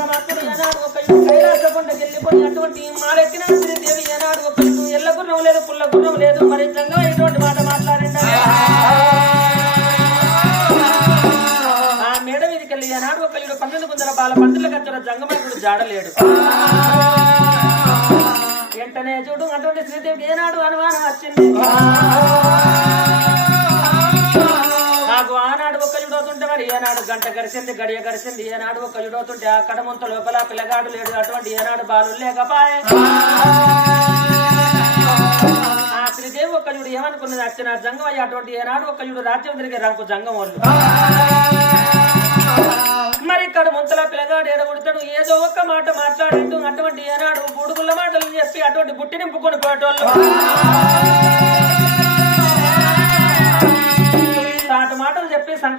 పరమాత్ముడు ఏనాడు ఒక వెళ్ళిపోయి అటువంటి మారెత్తిన శ్రీదేవి ఏనాడు ఒక ఎల్ల గుర్రం లేదు పుల్ల గుర్రం లేదు మరి నిజంగా ఇటువంటి మాట మాట్లాడిందా ఆ మేడ మీదకి వెళ్ళి ఏనాడు ఒక ఏడు పన్నెండు వందల బాల పంతులకు వచ్చిన జంగమైకుడు జాడలేడు వెంటనే చూడు అటువంటి శ్రీదేవికి ఏనాడు అనుమానం వచ్చింది? ఏనాడు గంట గడిచింది గడియ గడిచింది ఏనాడు ఒక యుడవుతుంటే ఆ కడమంత లోపల పిల్లగాడు లేడు. అటువంటి ఏనాడు బాలు లేకపాయే. ఆ శ్రీదేవి యుడు ఏమనుకున్నది? అచ్చిన జంగం అయ్యి అటువంటి ఏనాడు ఒక్కయుడు రాజ్యం తిరిగే రంకు జంగం వాళ్ళు మరి ఇక్కడ ముంతల పిల్లగాడు ఎడగొడతాడు ఏదో ఒక్క మాట మాట్లాడిండు. అటువంటి ఏనాడు బుడుగుల మాటలు చెప్పి అటువంటి బుట్టి నింపుకొని పోయేటోళ్ళు.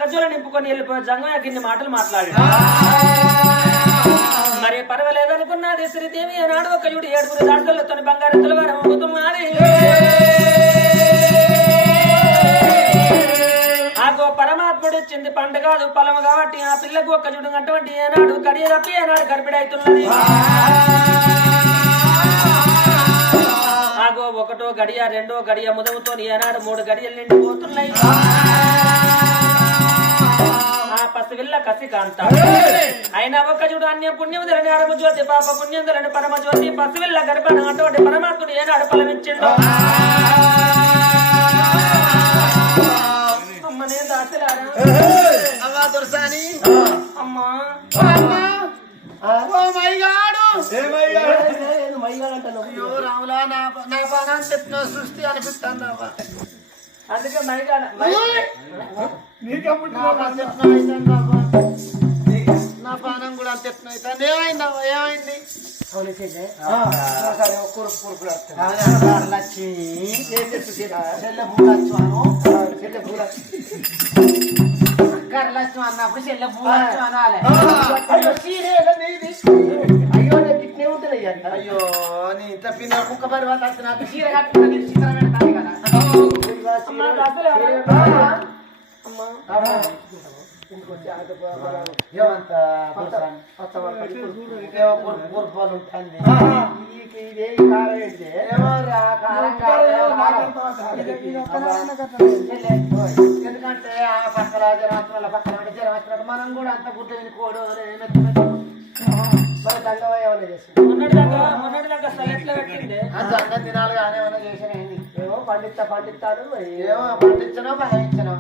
చెప్పి నింపుకొని వెళ్ళిపోయిన జంగమయ్య కింది మాటలు మాట్లాడి మరి పర్వాలేదనుకున్నది శ్రీదేవి? ఏనాడు ఒక యుడి ఏడుగురు దాడులతో బంగారు తులవారం అమ్ముతున్నది ఆగో పరమాత్ముడు ఇచ్చింది పండుగ ఫలము కాబట్టి ఆ పిల్లకు ఒక చుడు అటువంటి ఏనాడు కడియ తప్పి ఏనాడు గర్భిడైతున్నది ఆగో ఒకటో గడియ రెండో గడియ ముదముతో ఏనాడు మూడు గడియలు నిండిపోతున్నాయి. పసివిల్ల కసి కాంత అయినా ఒక్క చూడు అన్య పుణ్యం ధరని అరము జ్యోతి పాప పుణ్యం ధరని పరమ జ్యోతి పసివిల్ల గర్భణ అటువంటి పరమాత్ముడు ఏనాడు ఫలమిచ్చిండు. అమ్మనే దాసలారా? అవ్వా దుర్సాని. అమ్మా. ఓ మైగాడు మైగాడంటాను అయ్యో రాములా నా నా పానాన్ని చెప్పిన సృష్టి అందుకే మైగాడ నా పానం చెప్పిన అయిపోయింది అవ్వ నా పానం కూడా అంత చెప్పిన అవుతుంది ఏమైంది? ఏమైంది లక్ష్మి. చెల్లె భూలక్ష్మను. లక్ష్మి అన్నప్పుడు చెల్లె భూలక్ష్మి అనాలి. అయ్యో సీరియస్ నీది. అయ్యో నాకు ఇట్నే ఉంటుంది అయ్యా అయ్యో నీ తప్పిన కుక్క పరివాత నాకు చీర కట్టుకున్నా నేను చిత్రం పెడతాను కదా. అమ్మా. దాసలారా అమ్మా ఏమంత గుర్పాలు ఉంటుంది ఇదే కారం ఏంటి ఏమోరా కారం ఎందుకంటే ఆ పక్కల జనాత్మల పక్కన జనం వచ్చినట్టు మనం కూడా అంత గుడ్డ వినుకోడు ఏమైనా చేస్తుంది మొన్నటి దాకా మొన్నటి అసలు ఎట్లా పెట్టింది అంత అన్న దినాలు కానీ ఏమైనా ఏమో పండిస్తా పండిస్తాను ఏమో పండించనో పండించనో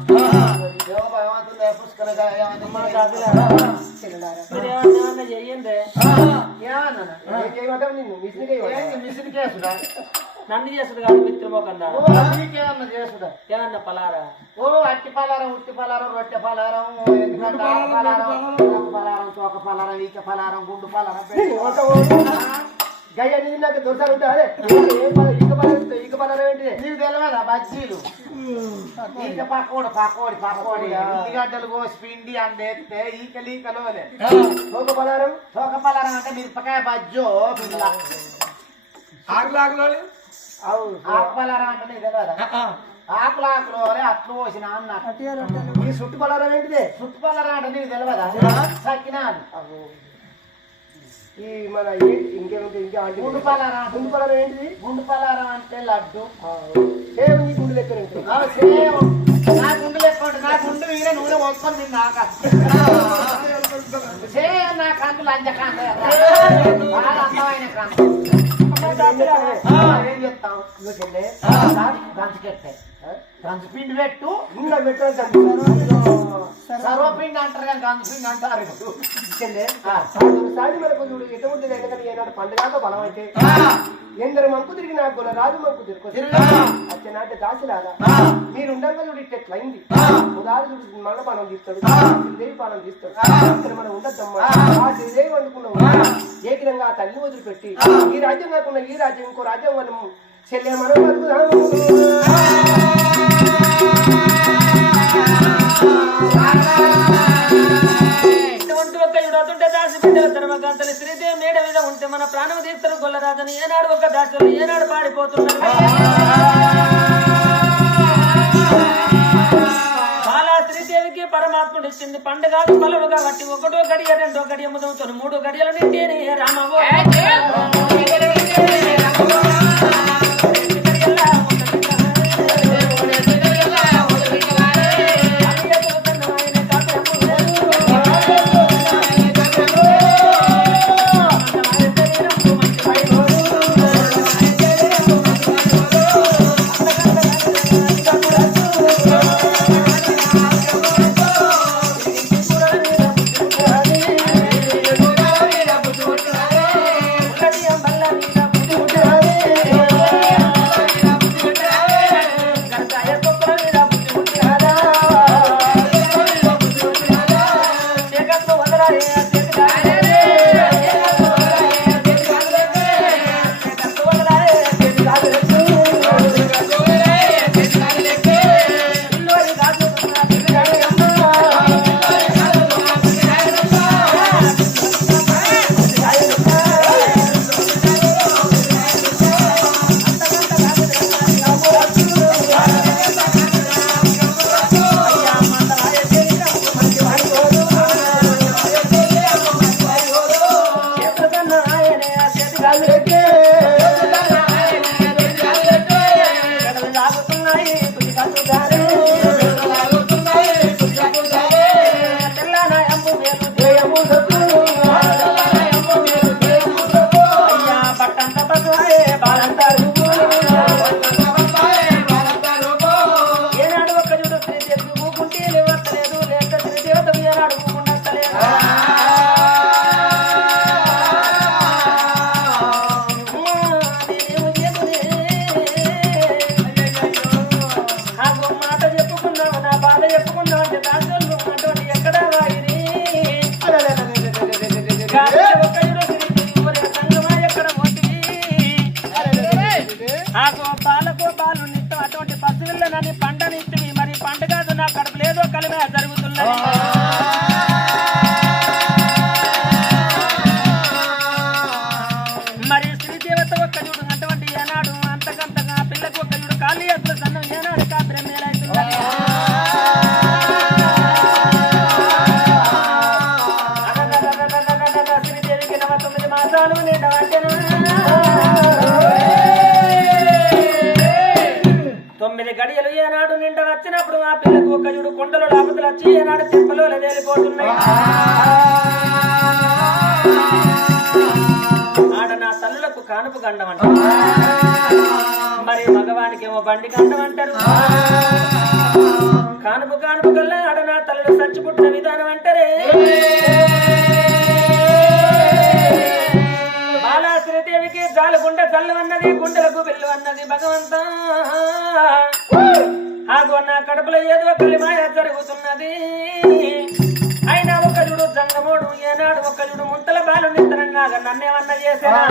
ఏమో భగవంతుడు పుష్కరగా మన ఏమన్నా చెయ్యండి. ఏమన్నా? ఏం చేయమంటావు నిన్ను? మిషన్ ఏంది మిషన్ కేసుడా నన్ను చేస్తుంది కాదు మిత్రమోకందా ఓ నీకేమన్నా చేసుడా ఏమన్నా పలారా? ఓ అట్టి పలారం ఉట్టి పలారం రొట్టె పలారం పలారం ఆకు పలారం. ఈక పలారం గుండు పలారం పెట్టి. గయ్య నీ నాకు దొరసాలు ఉంటా అదే. ఏం పద ఈక పద ఈక పదం ఏంటిది నీకు తెలియదా బజ్జీలు ఈక పక్కోడు పక్కోడి పక్కోడి ఉల్లిగడ్డలు కోసి పిండి అందేస్తే ఈకలు ఈకలు ఒక పదారం? తోక పలారం అంటే మిరపకాయ బజ్జో పిల్ల అవు ఆకు పలారం అంటే నీకు తెలియదా ఆకులు ఆకులు అట్లు పోసిన అన్న. ఈ చుట్టు పదారం ఏంటిది? చుట్టుపక్కల అంటే నీకు తెలియదా సకినాలు. అవు ఈ మన ఇంకేముంది? ఇంకా ఆంటీ గుండు పలారం? గుండు ఏంటిది? గుండు పలారం అంటే లడ్డు. సేమ్ నీ గుండు లెక్క సేమ్. నా గుండు లెక్క. నా గుండు మీద నూనె పోసుకొని నేను నాక సేమ్ నా కందు లంజ అందమైన ఏం చెప్తావు నువ్వు చెల్లె. గంజు కెట్టే. గంజు పిండి పెట్టు ఇంకా పెట్టడం సర్వపిండి అంటారు కానీ గంజు పిండి అంటారు చెల్లె ఆ. సాటి మన కొంచెం ఎటువంటి ఎందుకంటే ఏనాడు పండుగ బలం అయితే ఎందరు మంకు తిరిగి నాకు కొన రాజు మంకు తిరుగు. అచ్చనాటి దాసిలాగా. మీరు ఉండగా చూడు ఇట్లా ఎట్లయింది ఉదాహరణ చూడు మళ్ళీ పానం తీస్తాడు శ్రీదేవి పానం తీస్తాడు ఇక్కడ మనం ఉండద్దమ్మా. ఆ. శ్రీదేవి వండుకున్నాం ఏకిరంగా ఆ తల్లి వదిలిపెట్టి ఈ రాజ్యం కాకుండా ఈ రాజ్యం ఇంకో రాజ్యం మనం చెల్లె మనం శ్రీదేవి మేడ మీద ఉంటే మన ప్రాణం తీస్తారు గొల్లరాజని ఏనాడు ఒక దాసులు ఏనాడు పాడిపోతున్నారు పరమాత్ముడు ఇచ్చింది పండుగ పలువు కాబట్టి ఒకటో గడియ రెండో గడియ ముదవుతాను మూడు గడియలు నిండి రామవో ಹಾಕು బండి గండం అంటారు కానుపు కానుపు కల్లా ఆడ నా తల్లులు చచ్చిపుట్టిన విధానం అంటారే. బాలాశ్రీదేవికి జాలు గుండె చల్లు అన్నది గుండెలకు బిల్లు అన్నది భగవంత. ఆగు నా కడుపులో ఏదో కలిమాయ జరుగుతున్నది. అయినా ఒక జుడు జంగమోడు ఏనాడు ఒక జుడు ముంతల బాలు నిద్రంగా నన్నేమన్నా చేశారా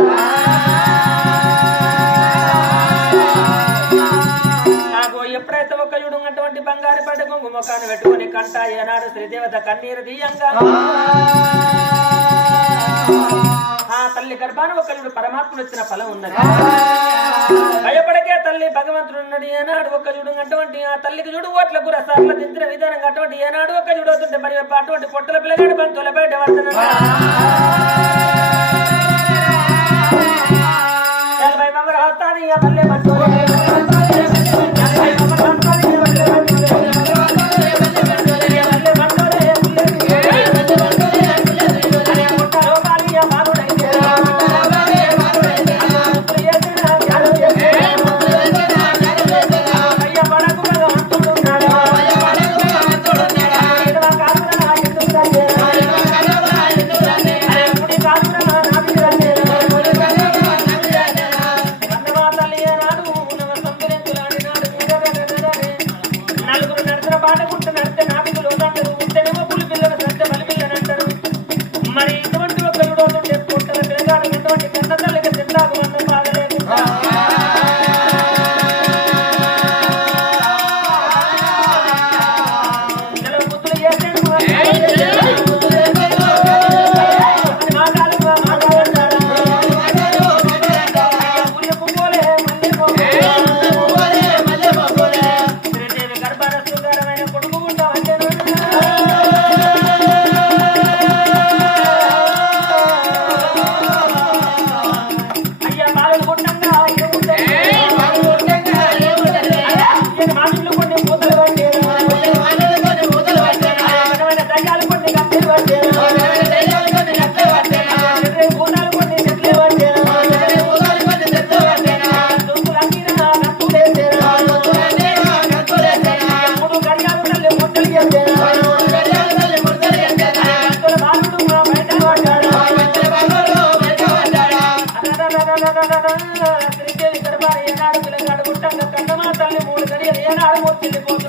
అటువంటి బంగారు పడ్డ ముఖాన్ని పెట్టుకొని కంట ఏనాడు శ్రీదేవత కన్నీరు తీయంగా. ఆ. తల్లి గర్భాన ఒక యుడు పరమాత్ముడు ఇచ్చిన ఫలం ఉన్నది భయపడకే తల్లి భగవంతుడు ఉన్నాడు ఏనాడు ఒక జుడు అటువంటి ఆ తల్లికి జుడు ఓట్ల గుర సార్ల దించిన విధానం అటువంటి ఏనాడు ఒక జుడు అవుతుంటే మరి అటువంటి పొట్టల పిల్లగాడు బంతుల బయట పడుతున్నాడు నలభై మంది రాస్తాను ఇక మళ్ళీ ఏనాడు మొత్తిపోతున్నా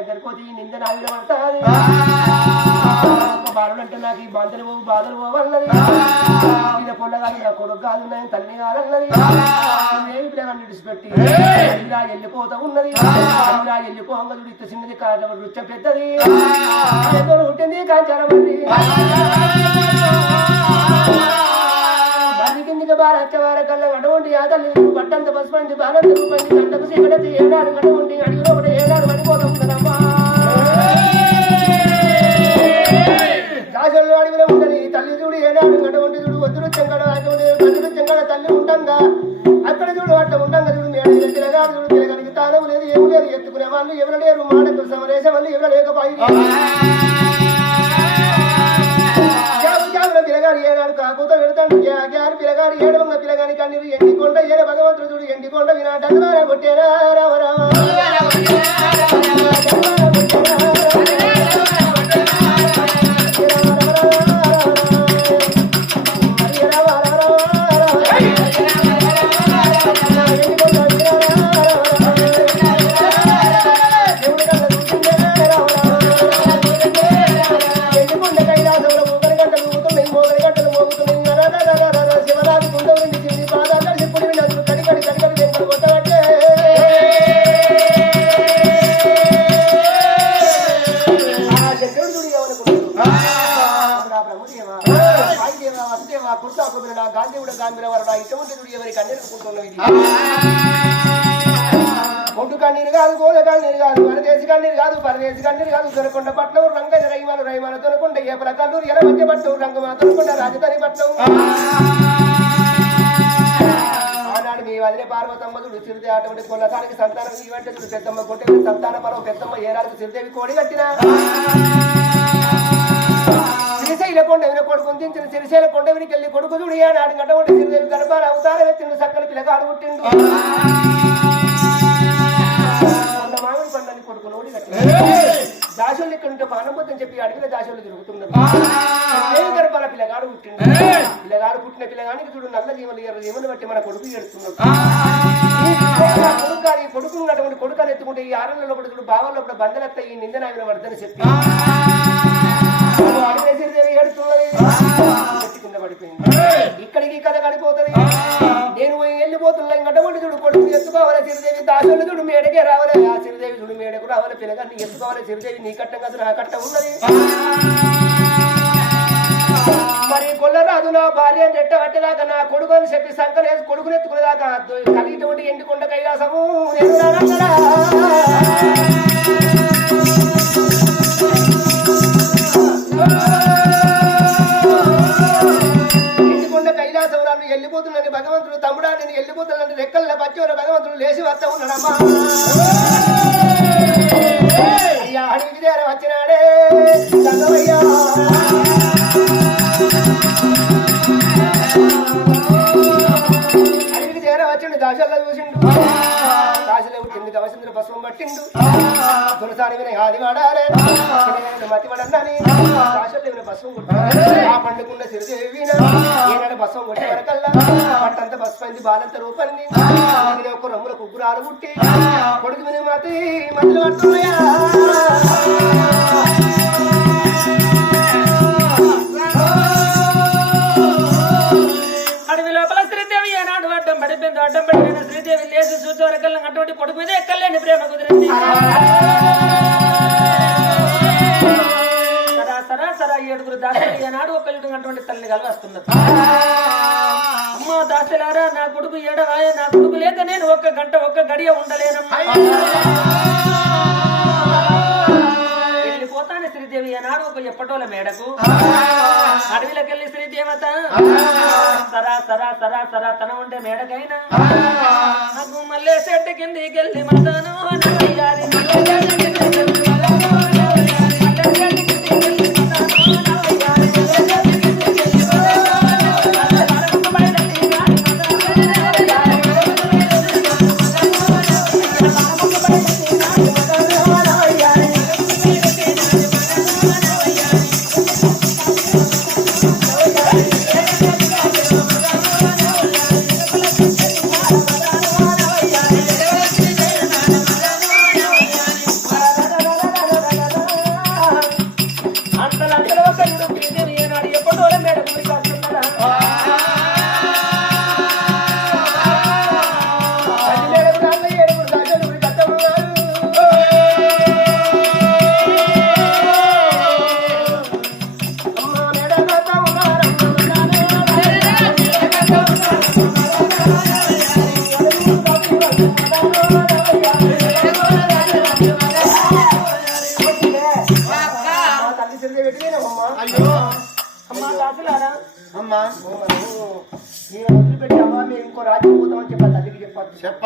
దగ్గరకు వచ్చి ఈ నింద నావిడ పడతాది. అంటే నాకు ఈ బాధలు పోవు బాధలు పోవన్నది ఈయన పొల్ల కాదు నా కొడుకు కాదు నేను తల్లి కాదన్నది ఏమి పిల్లగాన్ని విడిచిపెట్టి ఇలా వెళ్ళిపోతా ఉన్నది. ఇలా వెళ్ళిపోంగ ఇత్త చిన్నది కాదు రుచం పెద్దది. ఉంటుంది కాంచారమంది. బంది కిందికి బాగా వచ్చేవారు కల్లా అటువంటి ఆదల్ని పట్టంత పసుపండి బాలంత రూపండి గంటకు సిగడతి ఏడాడు గడవండి అడిగిలో ఒకటి ఏడాడు పడిపోతాం కదమ్మా. రాజల్లో అడిగిన ఉండని తల్లి చూడు ఏనాడు గడవండి చూడు. వద్దురు చెంగడ అటువంటి కన్నుడు చెంగడ తల్లి ఉండంగా. అక్కడ చూడు అట్లా ఉండంగా చూడు. మేడ తిరగాడు చూడు. తిరగలిగి తానవు లేదు ఏమి లేదు. ఎత్తుకునే వాళ్ళు ఎవరు లేరు. మాడకు సమరేసే వాళ్ళు ఎవరు లేకపోయి పిల్లగాడు ఏనాడు కాకపోతే వెళ్తాడు గ్యారు పిల్లగాడు ఏడవంగ పిల్లగాని కన్నీరు ఎండికొండ ఏడ భగవంతుడు చూడు ఎండికొండ వినా దండవార కొట్టేరా రామ రామ కాదు కన్నీరు కాదు దొరకొండ పట్నం రంగ రైమాను రైమాన దొరకొండ ఏ కల్లూరు ఎల మధ్య పట్టం రంగమా దొరకొండ రాజధాని పట్టం ఆనాడు మీ వదిలే పార్వతమ్మదుడు చిరుదే అటువంటి కొల్లసానికి సంతానం ఈ చూడు పెద్దమ్మ కొట్టే సంతాన పరవ పెద్దమ్మ ఏరాలకు చిరుదేవి కోడి కట్టిన. శ్రీశైల కొండ విన కొడుకుని దించిన శ్రీశైల కొండ వినికి వెళ్ళి కొడుకు చూడు ఏనాడు గటువంటి చిరుదేవి గర్భాలు అవతారం ఎత్తిండు సక్కని పిల్లగాడు పుట్టిండు. కొండ మామిడి పండని కొడుకు నోడి కట్టిండు దాసోళ్ళు ఇక్కడ ఉంటే పానపోతని చెప్పి అడవిలో దాసోళ్ళు తిరుగుతున్నారు గర్భాల పిల్లగాడు పుట్టిండు? పిల్లగాడు పుట్టిన పిల్లగానికి చూడు నల్ల జీవలు ఎర్ర జీవలు బట్టి మన కొడుకు ఎడుతున్నాడు కొడుకు ఈ కొడుకు ఉన్నటువంటి కొడుకు ఎత్తుకుంటే ఈ ఆరంలో కూడా చూడు బావల్లో కూడా బందలత్త ఈ నిందన ఆయన పడదని చెప్పి కింద పడిపోయింది ఇక్కడికి కథ గడిపోతుంది. నేను పోయి వెళ్ళిపోతున్నా ఇంకటువంటి చూడు కొడుకు ఎత్తుకోవాలి చిరుదేవి దాసోళ్ళు చూడు మేడకే రావాలి. ఆ చిరుదేవి చూడు మేడకు రావాలి. పిల్లగాన్ని ఎత్తుకోవాలి. చిరుదేవి నీ కట్టం కాదు నా కట్టం ఉన్నది. మరి కొల్లరాదు నా భార్య నెట్ట పట్టేదాకా నా కొడుకు అని చెప్పి సంకలేసి కొడుకునెత్తుకునేదాకా కలిగినటువంటి ఎండికొండ కైలాసము. నేను రానన్నరా. వెళ్ళిపోతున్నాను భగవంతుడు తమ్ముడా నేను వెళ్ళిపోతున్నాను రెక్కల పచ్చివర భగవంతుడు లేచి వస్తా ఉన్నాడమ్మా అడిగి వచ్చినాడే దంగమయ్యా అడిగి దగ్గర వచ్చిండు దాశల్లో చూసిండు పుట్టింది పశువం పట్టిండు. దురసాని విన ఆది వాడారే మతి వాడన్నాని దాశల్లో విన పశువం కొట్టాడు ఆ పండుకున్న సిరిదేవిన ఏనాడు బస్వం కొట్టే వరకల్లా పట్టంత బస్మైంది బాలంత రూపంది. ఈయన ఒక రమ్ముల కుగ్గురాలు పుట్టి కొడుకు విని మతి మధ్యలో పడుతున్నాయా? అడ్డం పడిపోయింది అడ్డం పడిపోయిన శ్రీదేవి లేచి చూసే వరకల్లా అటువంటి కొడుకు మీద ఎక్కలేని ప్రేమ కుదిరింది. సరా సరా సరా ఏడుగురు దాసరి ఏనాడు ఒకళ్ళు అటువంటి తల్లిని కలవస్తున్నారు అమ్మా దాసలారా నా కొడుకు ఏడవాయ నా కొడుకు లేక నేను ఒక్క గంట ఒక్క గడియ ఉండలేనమ్మా. వెళ్ళిపోతాను శ్రీదేవి ఏనాడు ఒక ఎప్పటోల మేడకు. అడవిలోకెళ్ళి శ్రీదేవత. సరా సరా సరా సరా తన ఉండే మేడకైనా. మళ్ళీ చెట్టు కిందికి వెళ్ళి మతాను అనవయ్యారి.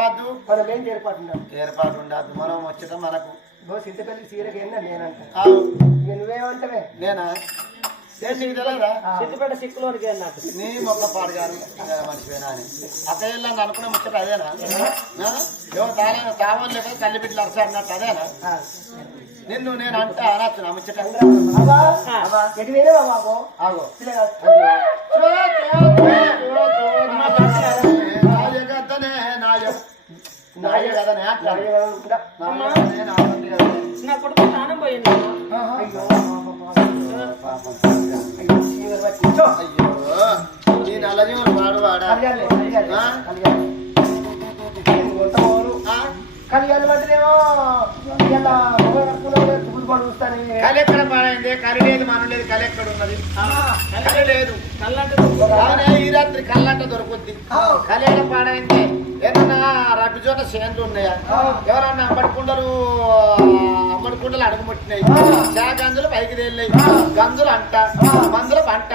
చెప్పద్దు మనం ఏం ఏర్పాటున్నాం ఏర్పాటు ఉండద్దు మనం వచ్చేట మనకు ఓ సింతపల్లి సీరకి ఏందా నేనంట. ఇక నువ్వేమంటావే నేనా చేసి తెలియదా సిద్దిపేట సిక్కులోనికి అన్నట్టు నీ మొక్క పాడుగాను మర్చిపోయినా అని అక్కయ్యలా అనుకునే ముచ్చట అదేనా? ఏవో తానే తావని లేక తల్లి బిడ్డలు అరస అన్నట్టు అదేనా నిన్ను నేను అంటే అనొచ్చు నా ముచ్చట ఆగో నా కొడుకు స్నానం పోయింది. అయ్యో. అయ్యో ఈ నల్లజీవులు వాడువాడా కలిగాలి అంటేనేమో ఇలా పడి చూస్తానే కలి ఎక్కడ పాడైంది కలి లేదు మనం లేదు కలి ఎక్కడ ఉన్నది కలి లేదు. కళ్ళంటే ఈ రాత్రి కళ్ళంట దొరుకుద్ది. కలి ఎక్కడ పాడైంది ఏమన్నా రడ్డు చోట చేన్లు ఉన్నాయా ఎవరన్నా అమ్మడి కుండలు అమ్మడి కుండలు అడుగుముట్టినాయి చా గంజులు పైకి తేలినాయి. గంజులు అంట మందుల పంట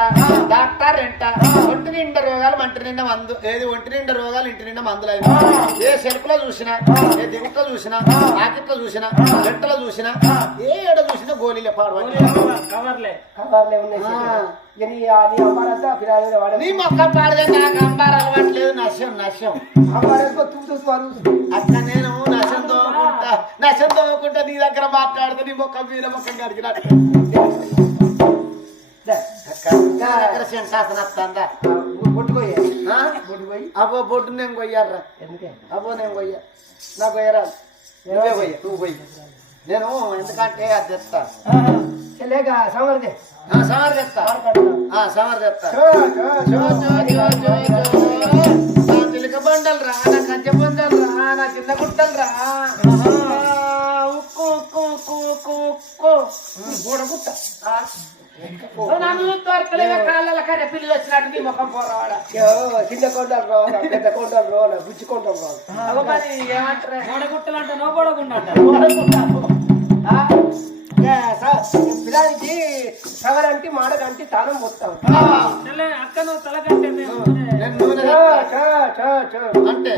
డాక్టర్ ఎంట ఒంటి నిండా రోగాలు మంటి నిండా మందు ఏది ఒంటి నిండా రోగాలు ఇంటి నిండా మందులు అయి ఏ సెల్ఫ్లో చూసినా ఏ దిగుట్లో చూసినా ఆకిట్లో చూసినా గంటలో చూసినా ఏ ఏడ చూసినా గోళీలే పాడవాలి కవర్లే. కవర్లే ఉన్నాయి నీ నీ నీ మొక్క పాడదే నాకు అంబారు అలవాట్లేదు నశ్యం నశ్యం అమ్మారేసుకో తూ అక్క నేను నశంతో ఉంటా నా చెంత పోకుండా నీ దగ్గర మాట్లాడితే నీ మొక్క వీర మొక్కం కడిగినట్టు నా దగ్గర సెన్సాసన వస్తుందా? కొట్టుకోయే ఆ? కొట్టుకోయి అబ్బో బొడ్డు నేను కొయ్యారా ఎందుకే? అబ్బో నేను కొయ్యా. నాకు కొయ్యరా నువ్వే కొయ్య నువ్వు కొయ్యి. నేను ఎందుకంటే అది తెస్తా లేక తెస్తా తెస్తా నా చిలక బండలు రా నా కంచె బండలు రా నా చిన్న గుట్టలు రా ఉక్కు ఉక్కు ఉక్కు ఉక్కు ఉక్కు గుట్ట నన్ను చూస్తే కాళ్ళ కర్రె పిల్లలు వచ్చినట్టు నీ ముఖం పోరావాడ యో, చిన్న కొండలు రావాలి పెద్ద కొండలు రావాలి బుజ్జి కొండలు రావాలి మరి ఏమంటారే? గోడగుట్టలు అంటే నో గోడగుండ అంటారు ఏ, సార్, పిల్లానికి సవరంటి మాడకంటి తాళం పోతాం చెల్లె అక్క నువ్వు తలకంటే అంటే?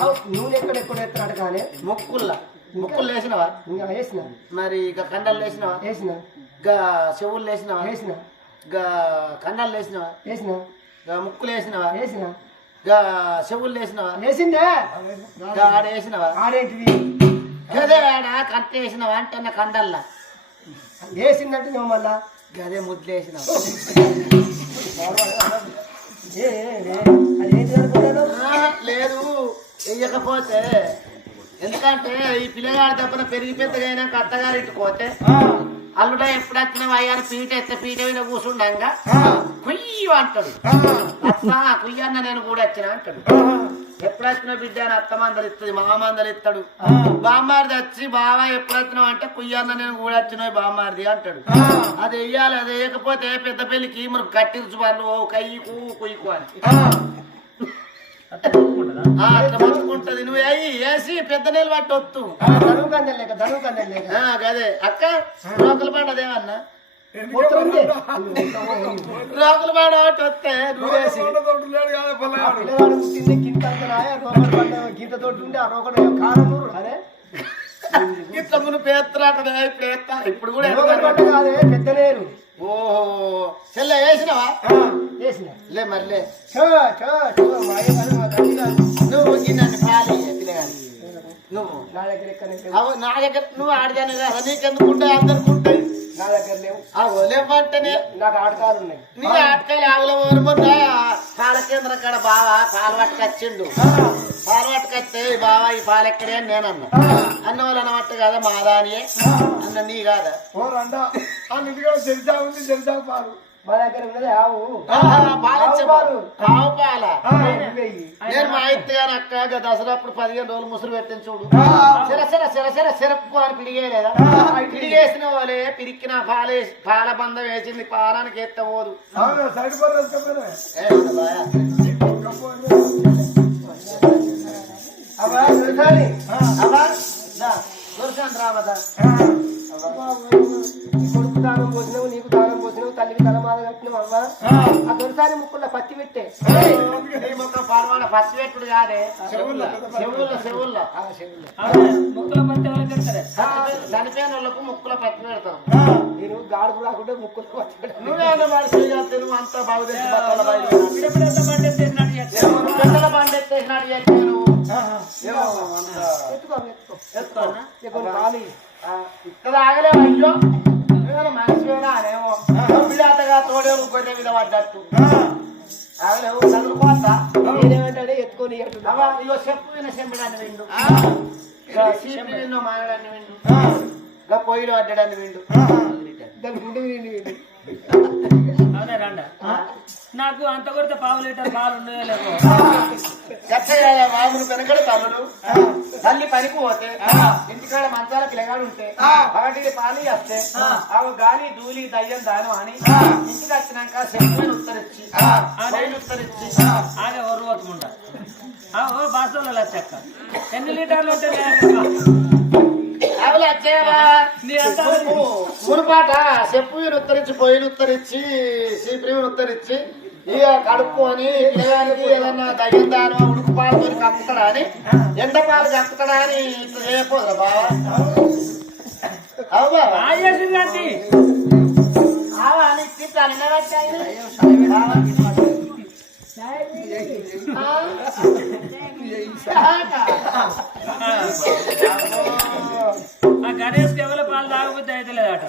నూనె ఎక్కడ ఎక్కడ ఎత్తాడు కానీ? ముక్కుల్లా. ముక్కులు వేసినవా? ఇంకా వేసిన. మరి ఇక కండలు వేసినవా? వేసిన. గా చెవులు వేసినవా? వేసిన. గా కండలు వేసినవా? వేసిన. గా ముక్కులు వేసినవా? వేసిన. గా చెవులు వేసినవా? వేసిందే. గా ఆడ వేసినవా? ఆడేంటిది? గదే ఆడ కంట వేసినవా అంటే కండల్లా? వేసిందంటే నువ్వు మళ్ళా? ముద్దులు వేసినవా? అది అనుకుంటాను ఆ, లేదు. వెయ్యకపోతే ఎందుకంటే ఈ పిల్లగాడి తప్పన పెరిగి పెద్దగా అయినాక అత్తగారింటికి పోతే అల్లుడ ఎప్పుడు వచ్చినావు అయ్యారు పీట ఎత్తే పీట మీద కూర్చుండంగా కుయ్యి అంటాడు. అత్త కుయ్యన్న నేను కూడా వచ్చిన అంటాడు. ఎప్పుడు వచ్చిన బిడ్డ అని అత్త మందలు ఇస్తుంది మామ మందలు ఇస్తాడు బామ్మారిది వచ్చి బావా ఎప్పుడు వచ్చినావు? అంటే కుయ్యన్న నేను కూడా వచ్చినావు బామ్మారిది అంటాడు. అది వెయ్యాలి అది వేయకపోతే పెద్ద పెళ్ళికి మరి కట్టించు వాళ్ళు ఓ కయ్యకు కుయ్యకు అని. మొత్తుకుంటది నువ్వు. అయ్యి వేసి పెద్ద నీళ్ళు పట్టి వత్తు ధనువు కందెం లేక ధనువు కందెం లేక. ఆ, గదే. అక్క రోకల పాట అదేమన్నా రోకల పాట ఒకటి వస్తే నువ్వేసి ఆ పిల్లగాడు పుట్టింది పంట గీత తోటి ఉండి ఆ రోకడు కారం అరే. ఇట్లా మును పేత్రాట ఇప్పుడు కూడా పెద్ద నేరు ఓహో చెల్లె వేసినవా? వేసిన? లే మరి లే. చో నువ్వు గిన్నె పాలి పిల్లగాని నువ్వు. నా దగ్గర అవు నా దగ్గర నువ్వు ఆడదాను కదా నీకెందుకు ఉంటాయి అందరికి ఉంటాయి నా దగ్గర లేవు. అవు లేవంటేనే. నాకు ఆటకాలు ఉన్నాయి. నీ పాల కేంద్రం కాడ బావా పాలు పట్టుకొచ్చిండు పాలు పట్టుకొస్తే బావా ఈ పాలు ఎక్కడే? అని నేను అన్నా అన్న వాళ్ళు అనమాట కదా మాదానియే? అన్న నీ కాదా? మా దగ్గర ఉన్నది పాలు ఆవు పాలు. ఆవు పాల. నేను మా అక్క దసరా అప్పుడు పదిహేను రోజులు ముసురు పెట్టిన చూడు. సిర సిర సిర సిర సిరప్పు అని పిడిగేయలేదా? పిడిగేసిన వాళ్ళే పిరికిన పాలే పాల బంధం వేసింది పాలానికి ఎత్తబోదు దొరకాలి. దొరకాను రావదా దానం పోసినావు నీకు దానం పోసినావు తల్లికి తల మాదగా కట్టినావు అవ్వ. ఆ. దొరసాని ముక్కుల్లో పత్తి పెట్టే. పచ్చి పెట్టుడు కాదే. చెవుల్లో చెవుల్లో ముక్కల పత్తి చనిపోయిన వాళ్ళకు ముక్కుల పచ్చి పెడతాం. నేను గాడుపు రాకుండా ముక్కుల్లో పత్తి కాదు, నువ్వు అంతా బాగు తెచ్చి బట్టల నువ్వు ఏమో అంత ఎత్తుకో ఎత్తుకో. ఎత్తుకోనా? ఇక్కడ ఆగలేవు అయ్యో పిల్లాతగా తోడేవు గొర్రె మీద పడ్డట్టు. ఆగలేవు చదువుకోవద్దా నేనేమంటాడే ఎత్తుకొని అంటున్నా అవ్వ, ఇగో చెప్పు విన చెంపడాన్ని విండు. చీపురు విన్ను మాగడాన్ని విండు. ఇక పొయ్యిలో అడ్డడాన్ని విండు. దాని గుండె విని విని. అవునా రండా? నాకు అంత కొడితే పావు లీటర్ పాలు లేవో. గచ్చయ్య మామూలు వెనకడ తల్లుడు తల్లి పనికి పోతే ఇంటికాడ మంచాల పిల్లగాడు ఉంటే ఒకటి పాలు వస్తే ఆమె గాలి ధూళి దయ్యం దాను అని ఇంటికి వచ్చినాక చెప్పిన ఉత్తరిచ్చి ఉత్తరిచ్చి. ఆగే ఒరు పోతుండ ఓ బాసోళ్ళ లచ్చక్క. ఎన్ని లీటర్లు ఉంటాయి మునుపాట చెప్పు ఉత్తరించి పొయ్యిలు ఉత్తరించి సీప్రీని ఉత్తరించి ఇక కడుపు అని పిల్లగానికి ఏదన్నా దయ్యం దాను ఉడుకు పాలతో కప్పుతాడా అని ఎండ పాలు కప్పుతాడా అని ఇట్లా చేయకపోదురా బావా. అవు బావా ఆయేసి గాంధీ ఆవా అని ఆ గణేష్ కేవలం పాలు తాగబుద్ధి అయితే లేదట.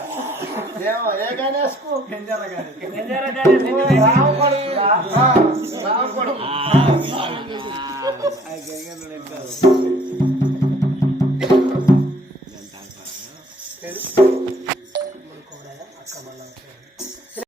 గణేష్